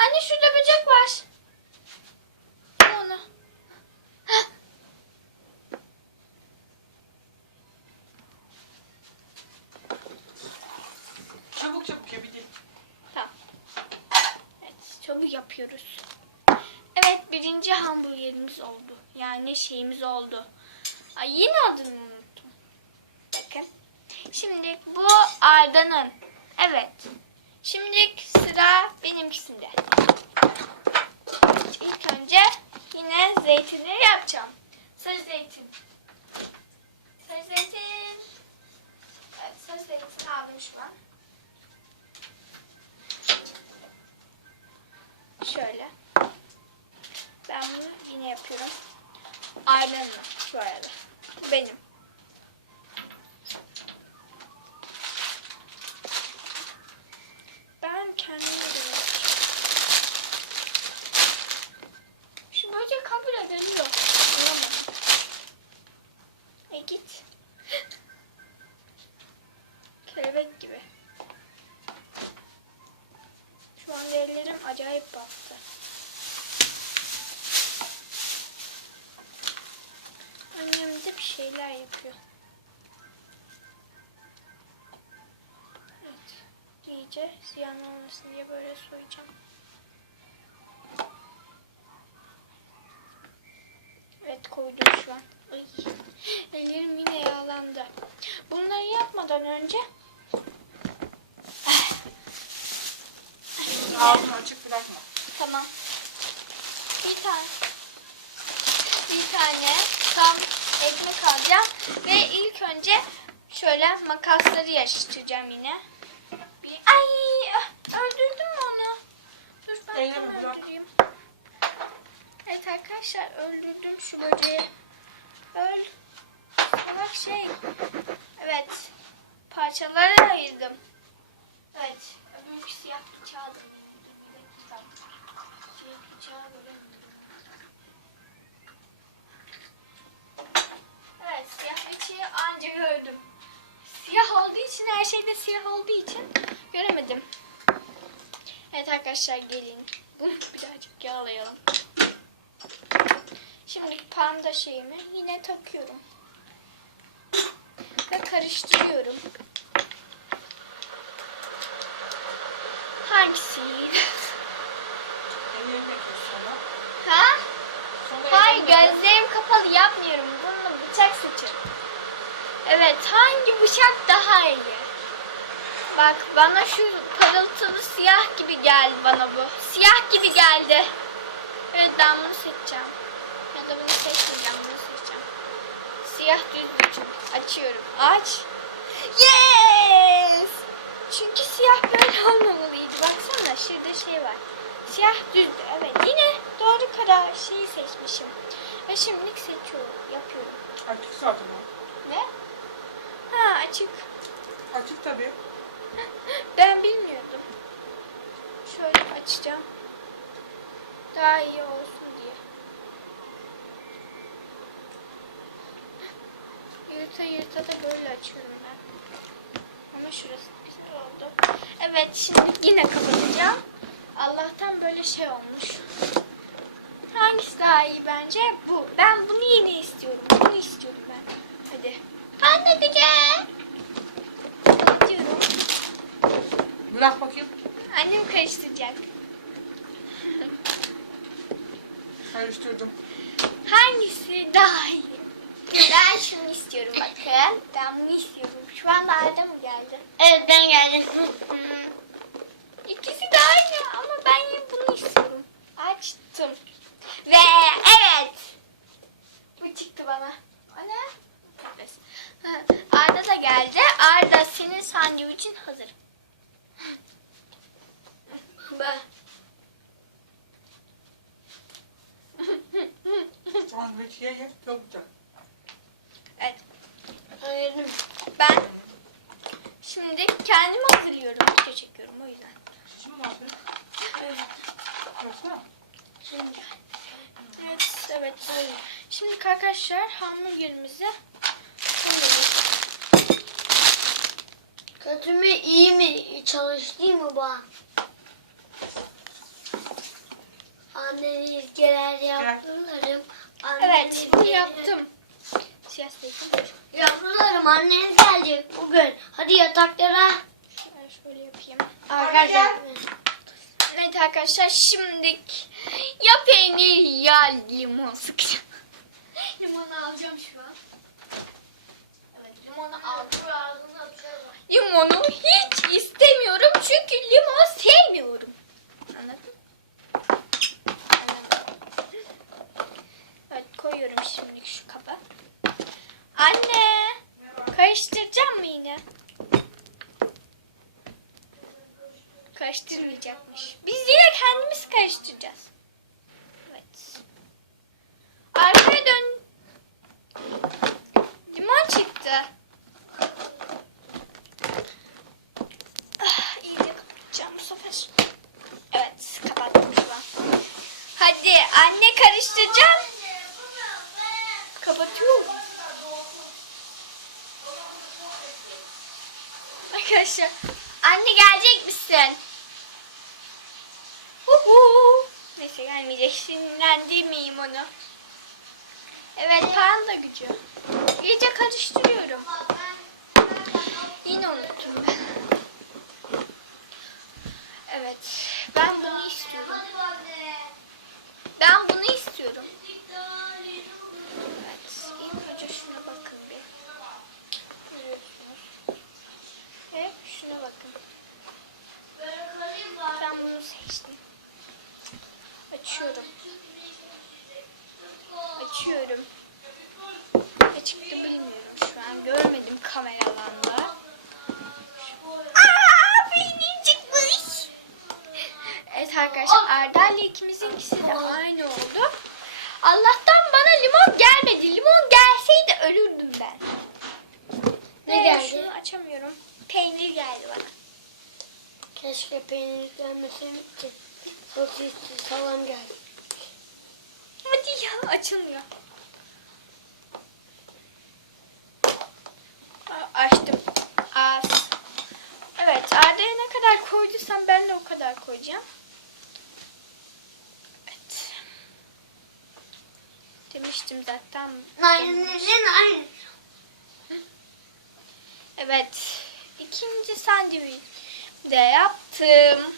Anne şurada böcek var. Al onu. Heh, Çabuk çabuk ya bir de. Tamam. Evet çabuk yapıyoruz. Evet birinci hamburgerimiz oldu. Yani şeyimiz oldu. Ay yine adını unuttum. Bakın. Şimdi bu Arda'nın. Evet. Şimdi sıra benimkisinde. İlk önce yine zeytinleri yapacağım. Sarı zeytin. Sarı zeytin. Evet sarı zeytin aldım şu an. Şöyle. Ben bunu yine yapıyorum. Arda'nın şu arada. Bu benim. Acayip battı. Annem de bir şeyler yapıyor. Evet. İyice ziyan olmasın diye böyle soyacağım. Evet koydum şu an. Ay, ellerim yine yağlandı. Bunları yapmadan önce Ağzını açık bırakma. Tamam. Bir tane bir tane tam ekmek alacağım ve ilk önce şöyle makasları yarıştıracağım yine. Bir ay ah, öldürdüm mü onu? Dur ben bırak. öldüreyim. Evet arkadaşlar öldürdüm şu böceği. Öl. Salak şey. Evet. Parçalara ayırdım. Evet. Öbür siyah bıçağı da. Dur, bir dakika. Evet siyah bıçağı anca gördüm. Siyah olduğu için her şeyde siyah olduğu için göremedim. Evet arkadaşlar gelin. Bunu birazcık yağlayalım. Şimdi panda şeyimi yine takıyorum. Ve karıştırıyorum. Hangisi? Gözlerim kapalı yapmıyorum. Bununla bıçak seçiyorum. Evet hangi bıçak daha iyi? Bak bana şu parıltılı siyah gibi geldi bana bu. Siyah gibi geldi. Evet ben bunu seçeceğim. Ya da bunu seçmeyeceğim. Bunu seçeceğim. Siyah düz bıçak. Açıyorum. Aç. Yes! Çünkü siyah böyle olmamalıydı. Baksana şurada şey var. Siyah düzdü. Evet yine doğru karar şeyi seçmişim. Ve şimdilik seçiyorum. Yapıyorum. Açık zaten o. Ne? Ha açık. Açık tabii. Ben bilmiyordum. Şöyle açacağım. Daha iyi olsun diye. Yırta yırta da böyle açıyorum ben. Ama şurası güzel oldu. Evet şimdi yine kapatacağım. Allah'tan böyle şey olmuş. Hangisi daha iyi bence? Bu. Ben bunu yine istiyorum. Bunu istiyorum ben. Hadi. Anne diyeceğim. Diyorum. Bırak bakayım. Annem karıştıracak. Karıştırdım. Hangisi daha iyi? Ben şunu istiyorum bakın. Ben bunu istiyorum. Şu anda Arda mı geldi? Evet ben geldim. İkisi de aynı ama ben yine bunu istiyorum. Açtım. Ve evet. Bu çıktı bana. O ne? Arda da geldi. Arda senin sandviçin hazır. Bak. Sandviç ye ye. Güzel. Evet. Ayırdım. Ben şimdi kendim hazırlıyorum. Video çekiyorum o yüzden. Şimdi ne yapıyorsun? Evet. Baksana. Evet, evet. Şimdi arkadaşlar hamburgerimizi koyuyoruz. Kötü mü iyi mi çalıştı mı bu? Anneniz gelir yavrularım. Evet bunu yaptım. Siyah zeytin. Yavrularım anneniz gelecek bugün. Hadi yataklara. Şöyle yapayım. Arkadaşlar. Evet arkadaşlar şimdilik ya peynir ya limon sıkacağım. Limonu alacağım şu an. Evet limonu aldım. Limonu hiç istemiyorum çünkü limon sevmiyorum. Anladın? Anlamadım. Evet koyuyorum şimdilik şu kaba. Anne karıştıracağım mı yine? Karıştırmayacakmış. Biz yine kendimiz karıştıracağız. Evet. Arkaya dön. Limon çıktı. Ah, iyice kapatacağım bu sefer. Evet kapattım şu an. Hadi anne karıştıracağım. Kapatıyorum. Arkadaşlar anne gelecek misin? Huhu. Neyse gelmeyecek. Sinirlendirmeyeyim onu. Evet panda gücü. İyice karıştırıyorum. Yine unuttum ben. Evet. Ben bunu istiyorum. İstiyorum. Evet. İlk önce şuna bakın bir. Görüyorsunuz. Evet şuna bakın. Ben bunu seçtim. Açıyorum. Açıyorum. Ne çıktı bilmiyorum şu an. Görmedim kameralarla. Evet arkadaşlar Erdal ile ikimizinkisi de aynı oldu. Allah'tan bana limon gelmedi. Limon gelseydi ölürdüm ben. Ne Ee, geldi? Şunu açamıyorum. Peynir geldi bana. Keşke peynir gelmesin ki. Sosisli salam geldi. Hadi ya açılmıyor. Açtım. Az. Evet Arda'ya ne kadar koyduysam ben de o kadar koyacağım. Evet. Demiştim zaten. Aynı. Evet. İkinci sandviç de yaptım.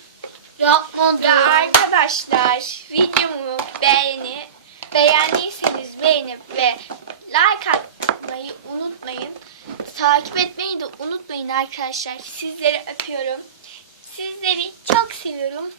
Yapmadım. Ve arkadaşlar videomu beğeni, beğendiyseniz beğenip ve like atmayı unutmayın. Takip etmeyi de unutmayın arkadaşlar. Sizleri öpüyorum. Sizleri çok seviyorum.